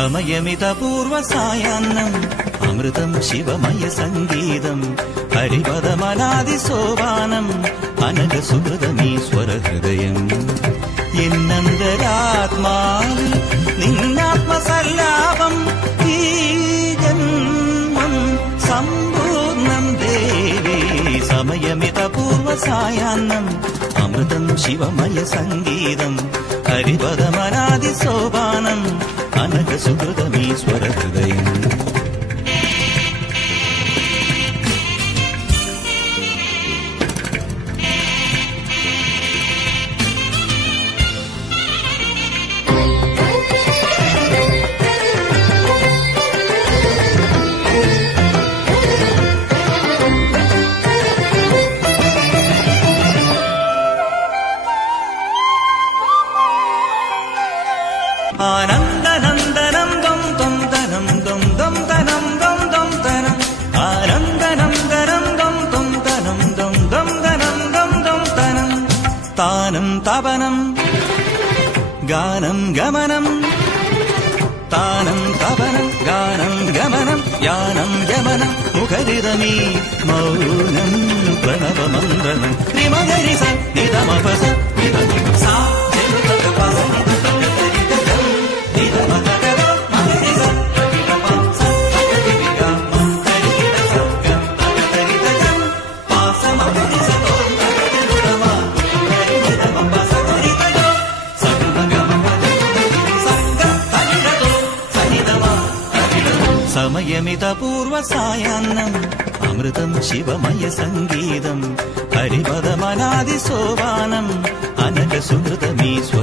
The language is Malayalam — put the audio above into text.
സമയമിതപൂർവസായാന്നം അമൃതം ശിവമയ സംഗീതം ഹരിപദമനാദിസോപാനം അനഘസുഹൃതമീശ്വരഹൃദയം എന്നന്തരാത്മാവിൽ നിന്നാത്മസല്ലാപം ഈ ജന്മം സമ്പൂർണം ദേവി സമയമിതപൂർവസായാന്നം അമൃതം ശിവമയ സംഗീതം ഹരിപദമനാദിസോപാനം അനഘസുഹൃതമീശ്വരഹൃദയം ആനന്ദനന്ദനം ദം ദം ദനം ദം ദം ദനം ദം ദം ദനം ആനന്ദനന്ദനം ദം ദം ദനം ദം ദം ദനം ദം ദം ദനം താനം തപനം ഗാനം ഗമനം താനം തപനം ഗാനം ഗമനം യാനം യമനം മുഖരിതമീ മൗനം പ്രണവമന്ത്രണം ത്രിമഗരിസ നിതമപസ നിതമപസ സമയമിതപൂർവസായാന്നം അമൃതം ശിവമയ സംഗീതം ഹരിപദമനാദിസോപാനം അനഘസുഹൃതമീശ്വര